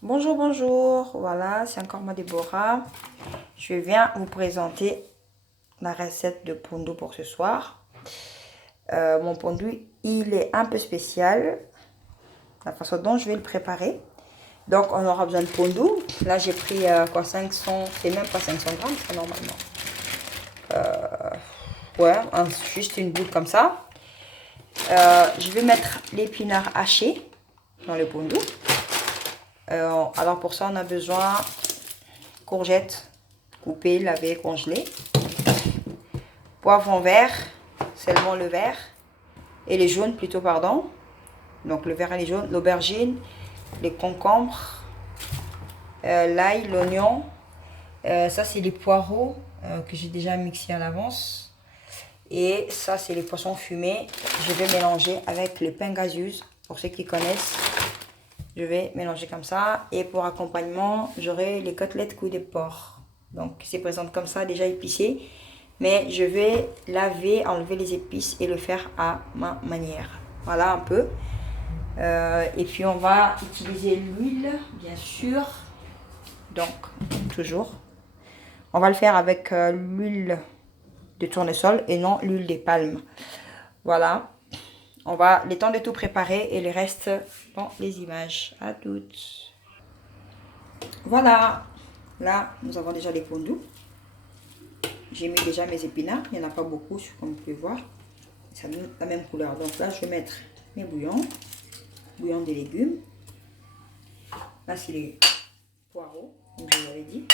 Bonjour, bonjour, voilà, c'est encore moi Déborah. Je viens vous présenter la recette de pondu pour ce soir. Mon pondu, il est un peu spécial, la façon dont je vais le préparer. Donc, on aura besoin de pondu. Là, j'ai pris 500, c'est même pas 500 grammes, ça, normalement. Ouais, juste une boule comme ça. Je vais mettre l'épinard haché dans le pondu. Alors pour ça, on a besoin courgettes coupées, lavées, congelées, poivron vert, seulement le vert, et les jaunes plutôt, pardon. Donc le vert et les jaunes, l'aubergine, les concombres, l'ail, l'oignon. Ça, c'est les poireaux que j'ai déjà mixés à l'avance. Et ça, c'est les poissons fumés. Je vais mélanger avec les pain gazeuse, pour ceux qui connaissent. Je vais mélanger comme ça. Et pour accompagnement, j'aurai les côtelettes couilles de porc. Donc, c'est présente comme ça, déjà épicé. Mais je vais laver, enlever les épices et le faire à ma manière. Voilà un peu. Et puis, on va utiliser l'huile, bien sûr. Donc, toujours. On va le faire avec l'huile de tournesol et non l'huile des palmes. Voilà. On va le temps de tout préparer et le reste dans les images. À toutes. Voilà. Là, nous avons déjà les pondus. J'ai mis déjà mes épinards. Il n'y en a pas beaucoup, comme vous pouvez voir. Ça donne la même couleur. Donc là, je vais mettre mes bouillons. Bouillon de légumes. Là, c'est les poireaux, comme je vous l'avais dit.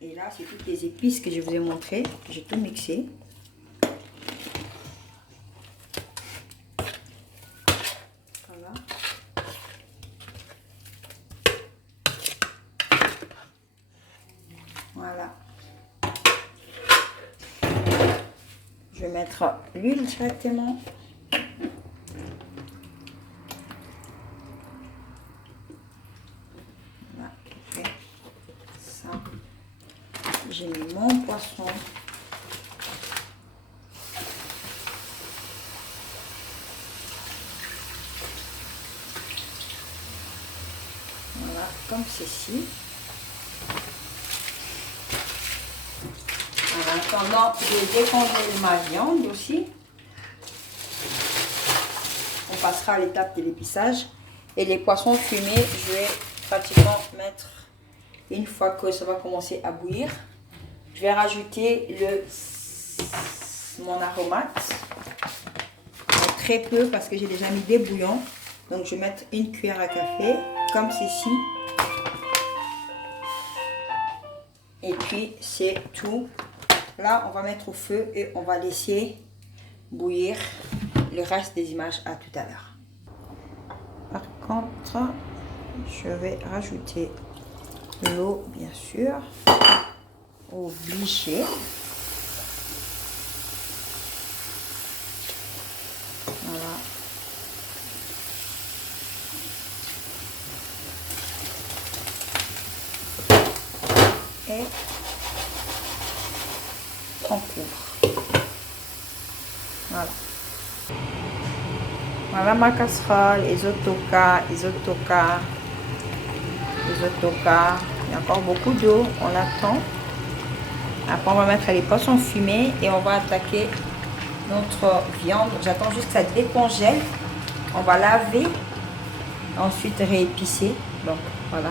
Et là, c'est toutes les épices que je vous ai montrées. J'ai tout mixé. Voilà. Voilà. Je vais mettre l'huile directement. Voilà, fait ça. J'ai mis mon poisson. Voilà, comme ceci. En attendant, je décongèle ma viande aussi. On passera à l'étape de l'épissage. Et les poissons fumés, je vais pratiquement mettre, une fois que ça va commencer à bouillir, je vais rajouter mon aromate. Très peu parce que j'ai déjà mis des bouillons. Donc je vais mettre une cuillère à café, comme ceci. Et puis c'est tout. Là, on va mettre au feu et on va laisser bouillir le reste des images à tout à l'heure. Par contre, je vais rajouter l'eau, bien sûr, obligé. Voilà. Et on couvre. Voilà. Voilà ma casserole, isotoka. Il y a encore beaucoup d'eau, on attend. Après, on va mettre les poissons fumés et on va attaquer notre viande. J'attends juste que ça décongèle. On va laver, ensuite réépicer. Donc, voilà.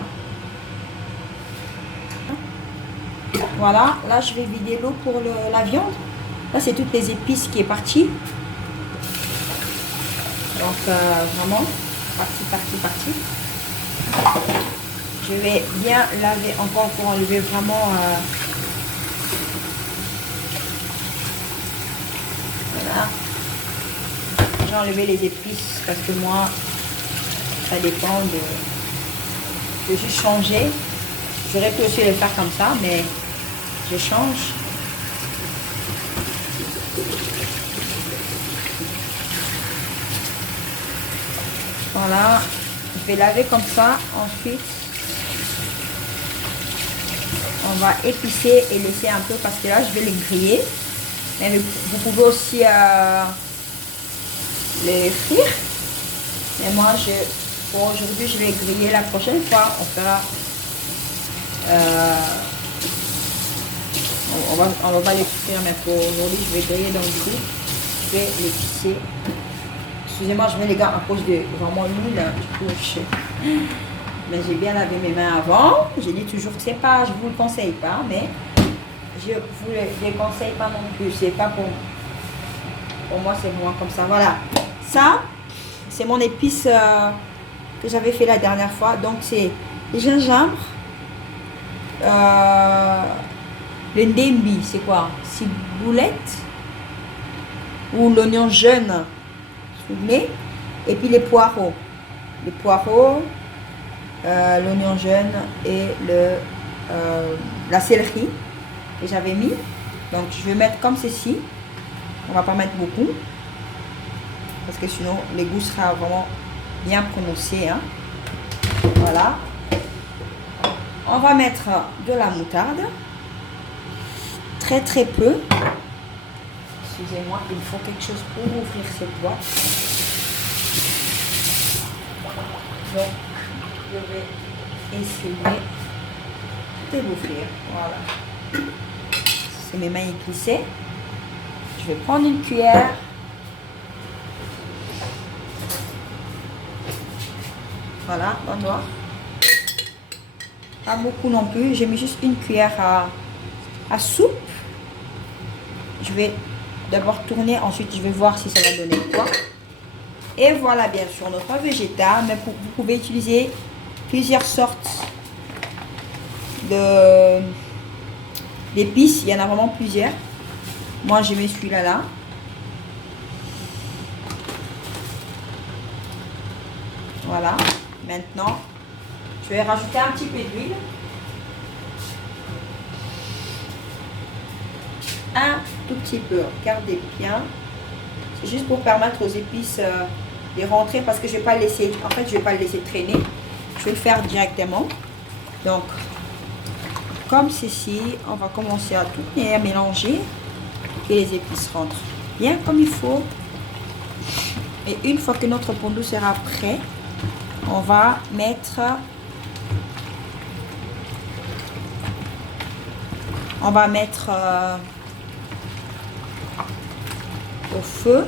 Voilà, là, je vais vider l'eau pour la viande. Là, c'est toutes les épices qui est parti. Donc, vraiment, parti. Je vais bien laver encore pour enlever vraiment... Voilà. J'ai enlevé les épices parce que moi, ça dépend de... Je vais juste changer. J'aurais pu aussi le faire comme ça, mais je change. Voilà. Je vais laver comme ça. Ensuite, on va épicer et laisser un peu parce que là, je vais les griller. Mais vous pouvez aussi les frire. Mais moi, pour aujourd'hui, je vais griller. La prochaine fois, on fera... on va les cuire, mais pour aujourd'hui, je vais griller. Donc, du coup, je vais les pisser. Excusez-moi, je mets les gars à cause de vraiment l'huile. Du coup, mais j'ai bien lavé mes mains avant. J'ai dit toujours que c'est pas, je vous le conseille pas, mais je vous les conseille pas non plus. C'est pas pour moi, c'est vraiment comme ça. Voilà. Ça, c'est mon épice que j'avais fait la dernière fois. Donc, c'est le gingembre. Le ndembi, c'est quoi? Ciboulette ou l'oignon jaune, souvenez. Et puis les poireaux. Les poireaux, l'oignon jaune et la céleri que j'avais mis. Donc, je vais mettre comme ceci. On va pas mettre beaucoup. Parce que sinon, les goûts sera vraiment bien prononcé. Hein. Voilà. On va mettre de la moutarde. Très très peu. Excusez-moi, il faut quelque chose pour ouvrir cette boîte. Donc, je vais essayer de l'ouvrir. Voilà. C'est mes mains glissées. Je vais prendre une cuillère. Voilà, on voit. Pas beaucoup non plus. J'ai mis juste une cuillère à soupe. Je vais d'abord tourner, ensuite je vais voir si ça va donner quoi. Et voilà bien sûr notre végétal, mais vous pouvez utiliser plusieurs sortes d'épices. Il y en a vraiment plusieurs. Moi j'ai mis celui-là là. Voilà. Maintenant, je vais rajouter un petit peu d'huile. Un tout petit peu, regardez bien. C'est juste pour permettre aux épices de rentrer parce que je vais pas le laisser, en fait, je vais pas le laisser traîner. Je vais le faire directement. Donc, comme ceci, on va commencer à tourner, à mélanger et les épices rentrent bien comme il faut. Et une fois que notre pondu sera prêt, on va mettre au feu,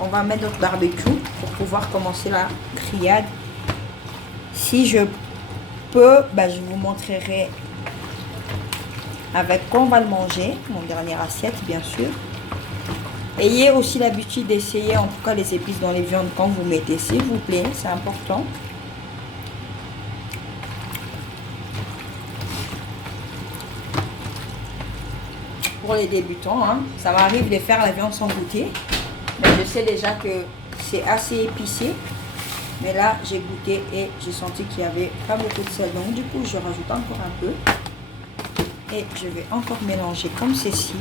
on va mettre notre barbecue pour pouvoir commencer la grillade. Si je peux, je vous montrerai avec quoi on va le manger, mon dernière assiette bien sûr. Ayez aussi l'habitude d'essayer en tout cas les épices dans les viandes quand vous mettez, s'il vous plaît, c'est important. Pour les débutants, hein, ça m'arrive de faire la viande sans goûter, mais je sais déjà que c'est assez épicé. Mais là, j'ai goûté et j'ai senti qu'il n'y avait pas beaucoup de sel. Donc du coup, je rajoute encore un peu. Et je vais encore mélanger comme ceci.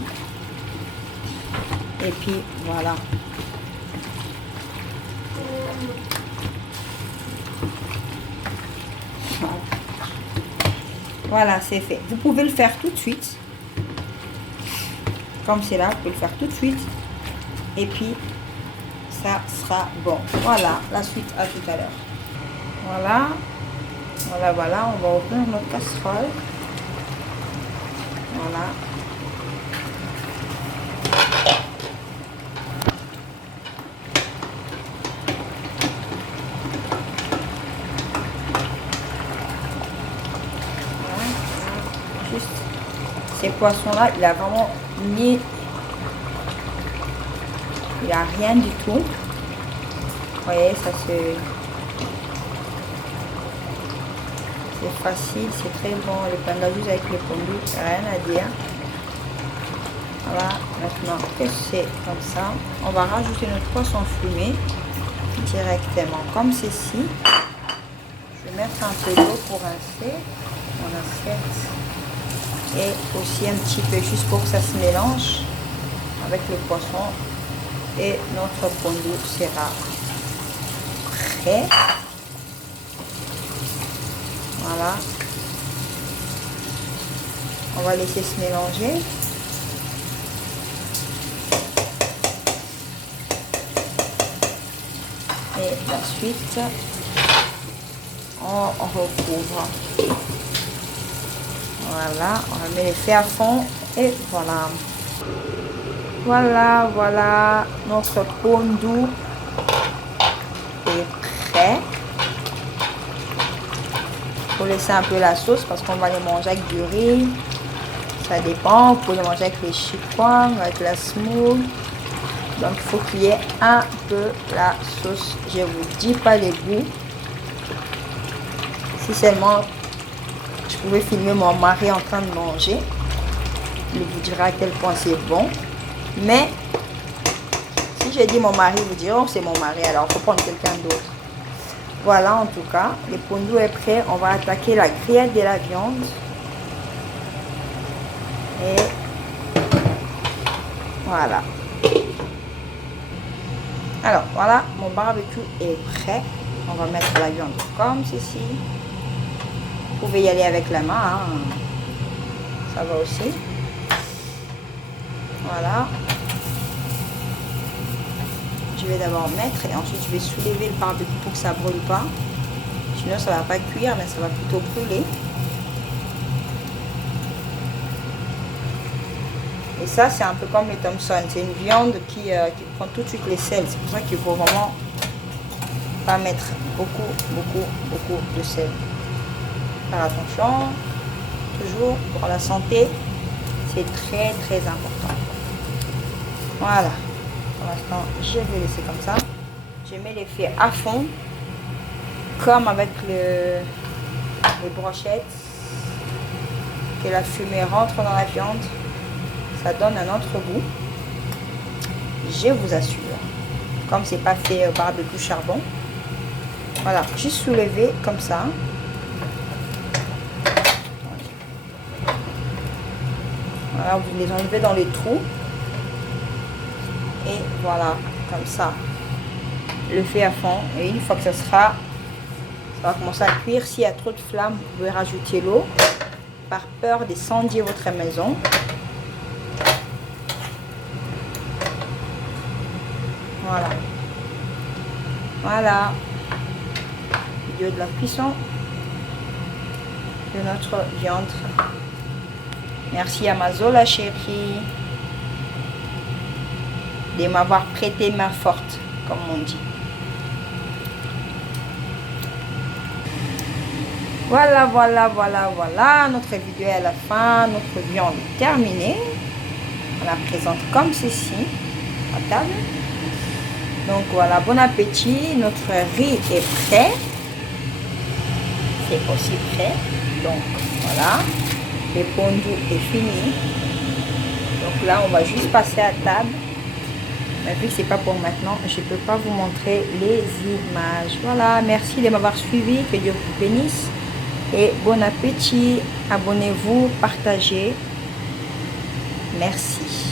Et puis voilà. Voilà, c'est fait. Vous pouvez le faire tout de suite. Comme c'est là, vous pouvez le faire tout de suite. Et puis, ça sera bon. Voilà, la suite à tout à l'heure. Voilà. Voilà. On va ouvrir notre casserole. Voilà. Juste ces poissons-là, il a vraiment ni... Il n'y a rien du tout. Vous voyez, ça c'est facile, c'est très bon. Le pangasius avec le pondu, rien à dire. Voilà, maintenant que c'est comme ça, on va rajouter notre poisson fumé directement comme ceci. Je vais mettre un peu d'eau pour rincer mon assiette. Et aussi un petit peu juste pour que ça se mélange avec le poisson. Et notre pondu sera prêt. Voilà. On va laisser se mélanger. Et ensuite, on recouvre. Voilà, on remet les feux à fond et voilà. Voilà, notre pondu est prêt. Il faut laisser un peu la sauce parce qu'on va les manger avec du riz. Ça dépend, vous pouvez les manger avec les chikwang, avec la semoule. Donc il faut qu'il y ait un peu la sauce. Je ne vous dis pas les goûts. Si seulement je pouvais filmer mon mari en train de manger, il vous dira à quel point c'est bon. Mais si j'ai dit mon mari, vous direz oh, c'est mon mari, alors il faut prendre quelqu'un d'autre. Voilà, en tout cas, le pondu est prêt. On va attaquer la grillade de la viande. Et voilà. Alors, voilà, mon barbecue est prêt. On va mettre la viande comme ceci. Vous pouvez y aller avec la main. Hein. Ça va aussi. Voilà. Je vais d'abord mettre et ensuite je vais soulever le barbecue pour que ça ne brûle pas. Sinon ça ne va pas cuire mais ça va plutôt brûler. Et ça c'est un peu comme les Thompson. C'est une viande qui prend tout de suite les sels. C'est pour ça qu'il faut vraiment pas mettre beaucoup de sel. Faire attention. Toujours pour la santé. C'est très important. Voilà. Pour l'instant, je vais laisser comme ça. Je mets les feux à fond, comme avec les brochettes, que la fumée rentre dans la viande. Ça donne un autre goût. Je vous assure. Comme c'est pas fait barbecue charbon. Voilà, juste soulever comme ça. Voilà, vous les enlevez dans les trous. Et voilà, comme ça, le feu à fond. Et une fois que ça va commencer à cuire. S'il y a trop de flammes, vous pouvez rajouter l'eau. Par peur d'incendier votre maison. Voilà. Voilà. Vidéo de la cuisson de notre viande. Merci à ma Zola chérie de m'avoir prêté main forte, comme on dit. Voilà. Notre vidéo est à la fin. Notre viande est terminée. On la présente comme ceci, à table. Donc voilà, bon appétit. Notre riz est prêt. C'est aussi prêt. Donc voilà. Le pondu est fini. Donc là, on va juste passer à table. Mais vu que c'est pas pour maintenant, je ne peux pas vous montrer les images. Voilà, merci de m'avoir suivi. Que Dieu vous bénisse. Et bon appétit. Abonnez-vous, partagez. Merci.